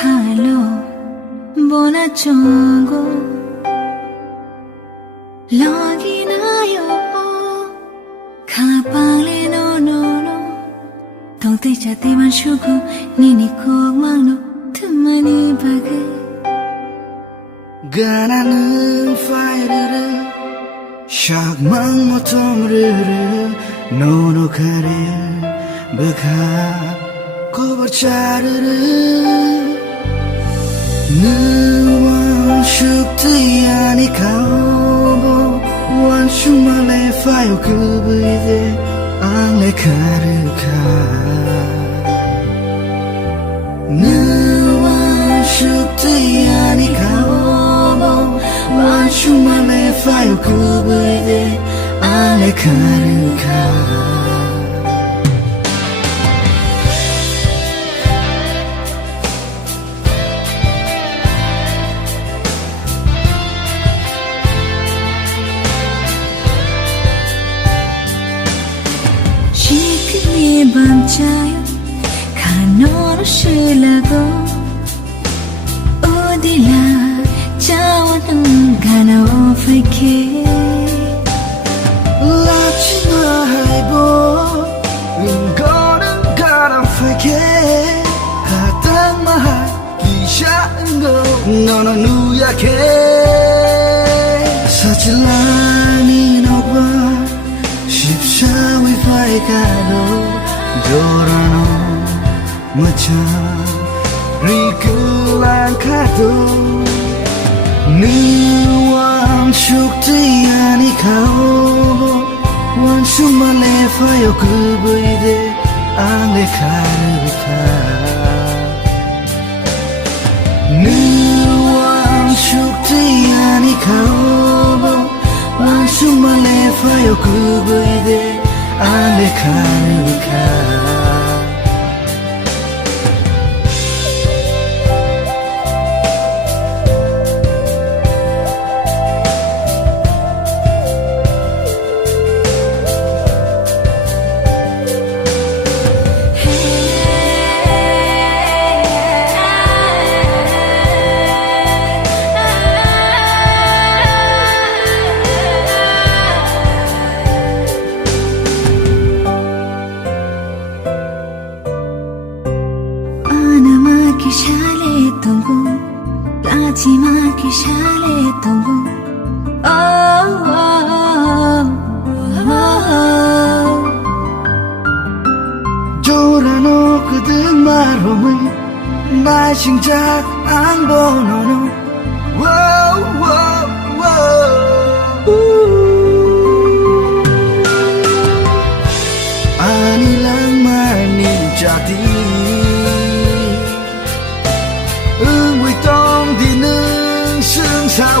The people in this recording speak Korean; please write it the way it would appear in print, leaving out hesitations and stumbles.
halo bona chongo logi na yo khapale no no no tong te cha te ban shu ko ni ni ko mang no thmani bagay 가나는 파이르르 샥망 모톰르르 노노카르 버카 고버차르르 느완 슈트야니 카오보 완슈말레 파요 그브이데 앙레 카르카 느완 슈트야니 카오보 완슈말레 파요 그브이데 앙레 카르카 밤차요 가노로 실라고 어디라 자원은 가나 오프케 라치마 하이보 은거는 가나 페케 하당마 기샤은거 너는 누약해 사질라니 너과 십사위 파이가로 Dorano macam rikulan kado Nuang shuktiani kau Wan shumale fayo kubuide Angle karuka Nuang shuktiani kau Wan shumale fayo kubuide Angle karuka Kishale tongo, lachima kishale tongo. Oh, oh, oh, oh. Jorano kudin marome, mai singjak ang bonono. Whoa, whoa, whoa. Anilang mani jati. Ưng với tông thì nương sương xa